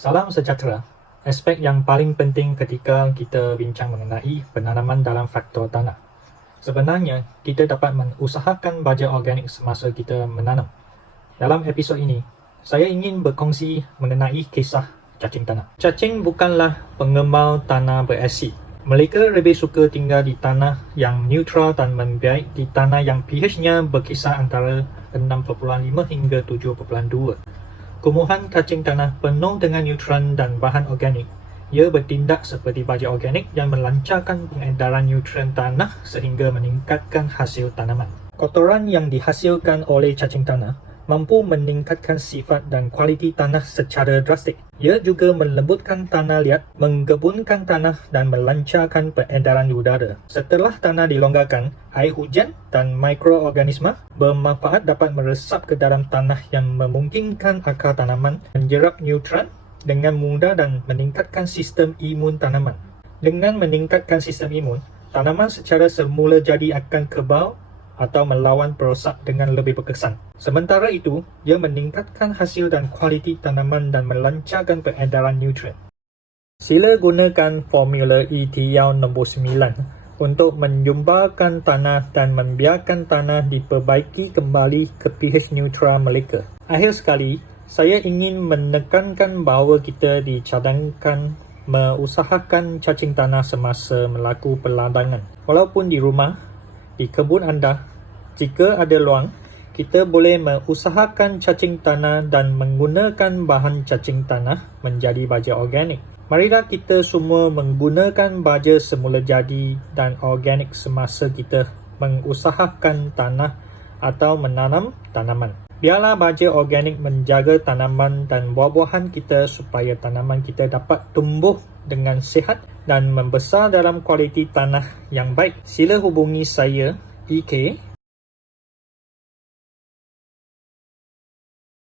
Salam sejahtera. Aspek yang paling penting ketika kita bincang mengenai penanaman dalam faktor tanah. Sebenarnya, kita dapat mengusahakan baja organik semasa kita menanam. Dalam episod ini, saya ingin berkongsi mengenai kisah cacing tanah. Cacing bukanlah pengembal tanah berasid. Mereka lebih suka tinggal di tanah yang neutral dan membiak di tanah yang pH-nya berkisar antara 6.5 hingga 7.2. Kumuhan cacing tanah penuh dengan nutrien dan bahan organik. Ia bertindak seperti baja organik yang melancarkan pengedaran nutrien tanah sehingga meningkatkan hasil tanaman. Kotoran yang dihasilkan oleh cacing tanah mampu meningkatkan sifat dan kualiti tanah secara drastik. Ia juga melembutkan tanah liat, menggebunkan tanah dan melancarkan peredaran udara. Setelah tanah dilonggarkan, air hujan dan mikroorganisma bermanfaat dapat meresap ke dalam tanah yang memungkinkan akar tanaman menjerap nutrien dengan mudah dan meningkatkan sistem imun tanaman. Dengan meningkatkan sistem imun, tanaman secara semula jadi akan kebal atau melawan perosak dengan lebih berkesan. Sementara itu, ia meningkatkan hasil dan kualiti tanaman dan melancarkan peredaran nutrien. Sila gunakan formula ETL nombor 9 untuk menyumbarkan tanah dan membiarkan tanah diperbaiki kembali ke pH neutral mereka. Akhir sekali, saya ingin menekankan bahawa kita dicadangkan mengusahakan cacing tanah semasa melakukan peladangan. Walaupun di rumah, di kebun anda, jika ada luang, kita boleh mengusahakan cacing tanah dan menggunakan bahan cacing tanah menjadi baja organik. Marilah kita semua menggunakan baja semula jadi dan organik semasa kita mengusahakan tanah atau menanam tanaman. Biarlah baja organik menjaga tanaman dan buah-buahan kita supaya tanaman kita dapat tumbuh dengan sihat dan membesar dalam kualiti tanah yang baik. Sila hubungi saya, EK